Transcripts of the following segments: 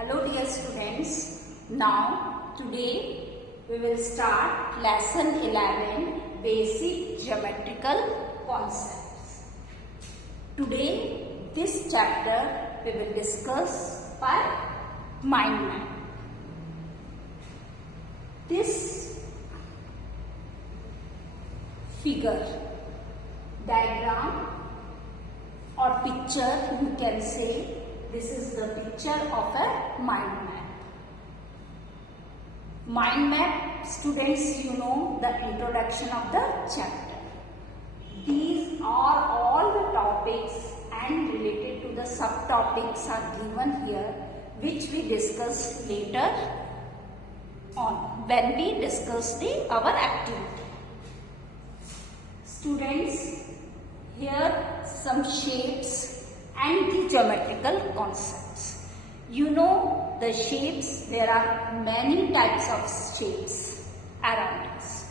Hello dear students, now today we will start lesson 11 basic geometrical concepts. Today this chapter we will discuss by mind map. This figure, diagram or picture you can say. This is the picture of a mind map. Mind map, students, you know the introduction of the chapter. These are all the topics and related to the subtopics are given here, which we discuss later on when we discuss our activity. Students, here some shapes and the geometrical concepts. You know the shapes, there are many types of shapes around us.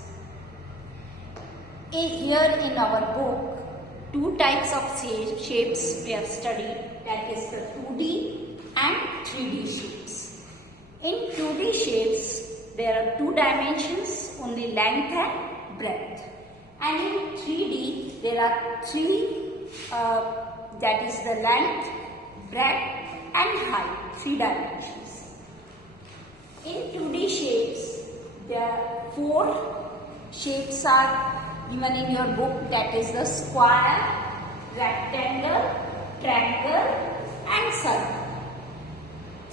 Here in our book, two types of shapes we have studied, that is the 2D and 3D shapes. In 2D shapes, there are two dimensions, only length and breadth. And in 3D, there are three that is the length, breadth and height, three dimensions. In 2D shapes, there are four shapes are given in your book, that is the square, rectangle, triangle and circle.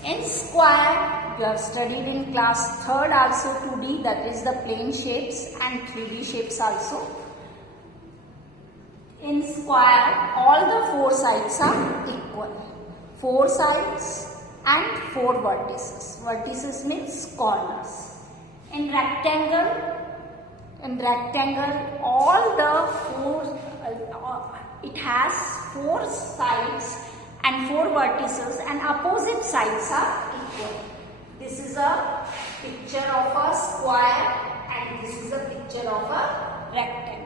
In square, you have studied in class 3rd also 2D, that is the plane shapes, and 3D shapes also. In square, all the four sides are equal. Four sides and four vertices. Vertices means corners. In rectangle, all the four, it has four sides and four vertices, and opposite sides are equal. This is a picture of a square and this is a picture of a rectangle.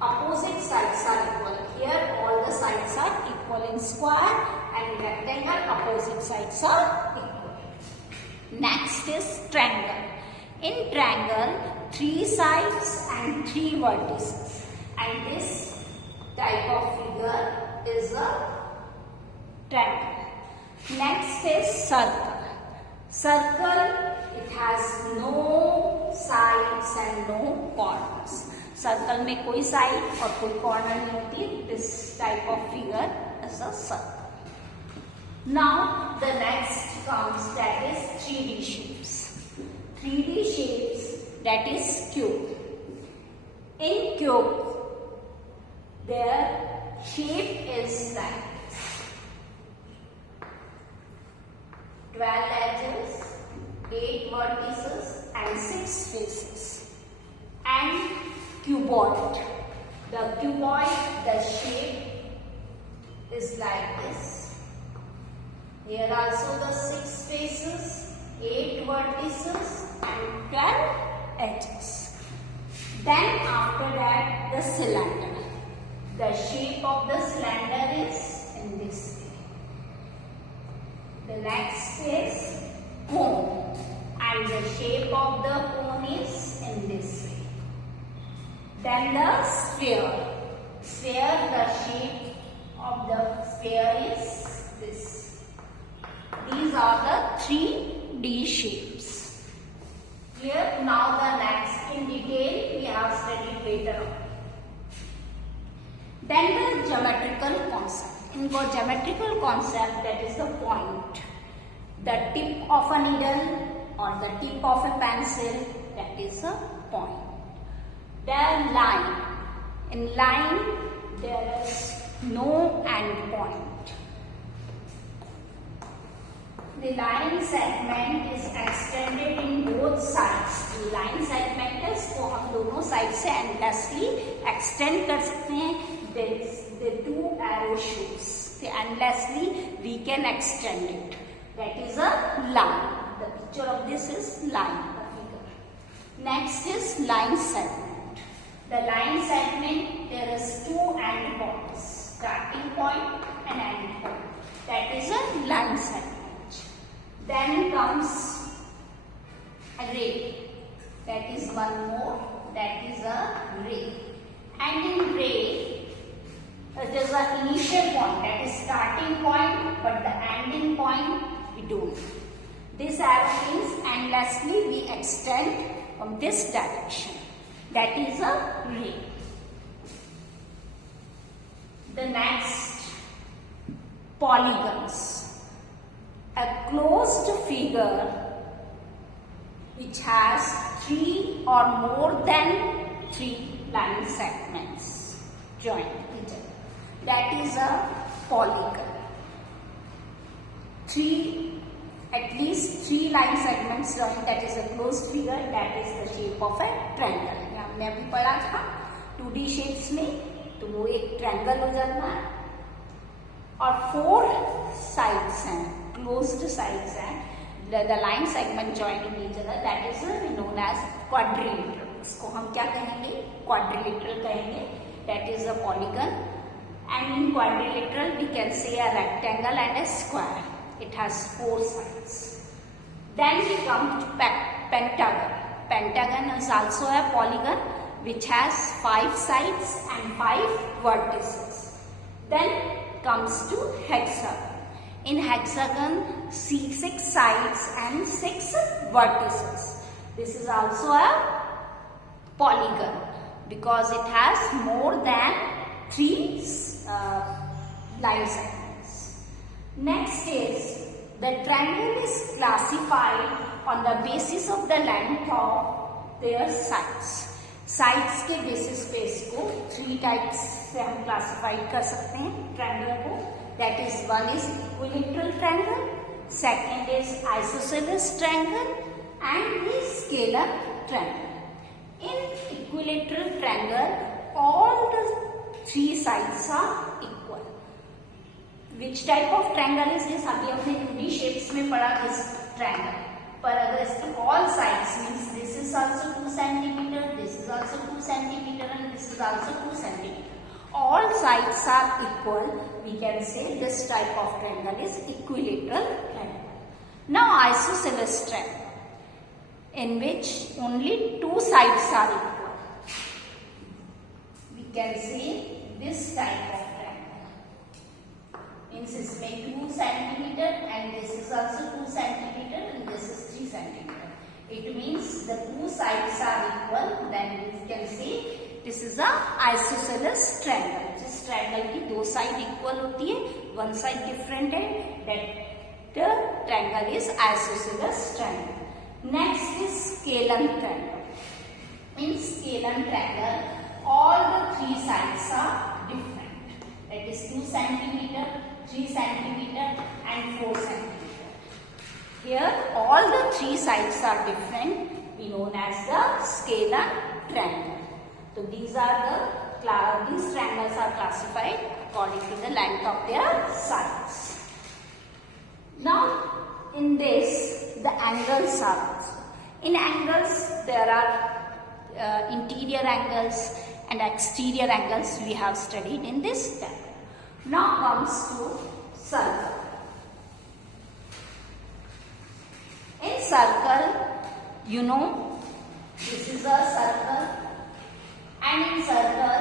Opposite sides are equal. Here all the sides are equal in square, and in rectangle opposite sides are equal. Next is triangle. In triangle, three sides and three vertices. And this type of figure is a triangle. Next is circle. Circle, it has no sides and no corners. Circle में कोई side और कोई corner नहीं होती. This type of figure is a circle. Now the next comes that is 3D shapes. 3D shapes, that is cube. In cube, their shape is like this. 12 edges, 8 vertices and 6 faces. And cuboid. The cuboid, the shape is like this. Here also the 6 faces, 8 vertices and 12 edges. Then after that the cylinder. The shape of the cylinder is in this way. The next is cone, and the shape of the cone is in this way. Then the sphere. Sphere, the shape of the sphere is this. These are the 3D shapes. Here now the next in detail we have studied later on. Then the geometrical concept. In the geometrical concept, that is the point. The tip of a needle or the tip of a pencil, that is a point. The line. In line, there is no end point. The line segment is extended in both sides. line segment को हम दोनों side से endlessly extend कर सकते हैं. The two arrow shows. Endlessly we can extend it. That is a line. The picture of this is line. The figure. Next is line segment. The line segment, there is two end points, starting point and end point. That is a line segment. comes a ray. That is one more. That is a ray. And in ray, it is an initial point, that is starting point, but the ending point we don't. This arrow means endlessly we extend from this direction. That is a ray. The next, polygons. A closed figure which has 3 or more than 3 line segments joined each other. That is a polygon. At least 3 line segments joined, that is a closed figure, that is the shape of a triangle. यहाँ हमने अभी पढ़ा था 2D shapes में, तो वो एक triangle हो जाता है. और 4 sides हैं, closed sides हैं. The line segment joining each other, that is known as quadrilateral. इसको हम क्या कहेंगे? Quadrilateral कहेंगे. That is a polygon. And in quadrilateral we can say a rectangle and a square. It has 4 sides. Then we come to pentagon. Pentagon is also a polygon which has 5 sides and 5 vertices. Then comes to hexagon. In hexagon, 6 sides and 6 vertices. This is also a polygon because it has more than 3 line segments. Next is, the triangle is classified on the basis of the length of their sides. Sides के basis पे इसको 3 types से हम classify कर सकते हैं triangle को. That is, one is equilateral triangle, second is isosceles triangle, and the scalar triangle. In equilateral triangle, all the 3 sides are equal. Which type of triangle is this? अभी हमने 2D shapes में पढ़ा this triangle. पर अगर इसके all sides means this is also 2 centimeter, this is also 2 centimeter, and this is also 2 centimeter. All sides are equal. We can say this type of triangle is equilateral triangle. Now isosceles triangle, in which only 2 sides are equal. We can say this type of triangle. Means इसमें 2 centimeter and this is also 2 centimeter and this is 3 centimeter. It means the 2 sides are equal. Then we can say this is a isosceles triangle. जिस triangle की 2 sides equal होती है, 1 side different है, that the triangle is isosceles triangle. Next is scalar triangle. In scalar triangle, all the 3 sides are different. That is 2 centimeter, 3 centimeter, and 4 centimeter. Here, all the 3 sides are different. We known as the scalar triangle. So these triangles are classified according to the length of their sides. Now, in this, the angles are also. In angles, there are interior angles and exterior angles we have studied in this chapter. Now comes to circle. In circle, you know, this is a circle, and in circle,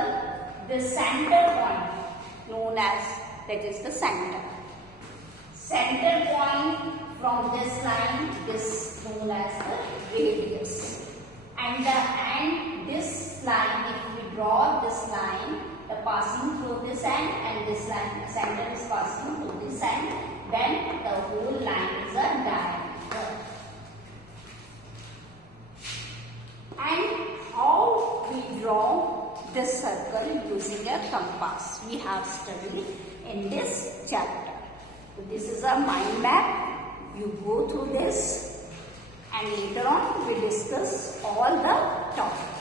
the center point known as, that is the center. Center point from this line is known as the radius. And this line, if we draw this line, the passing through this end and this line, the center is passing through this end, then the whole line is a diameter. And how we draw this circle using a compass, we have studied in this chapter. So this is a mind map. You go through this and later on we discuss all the topics.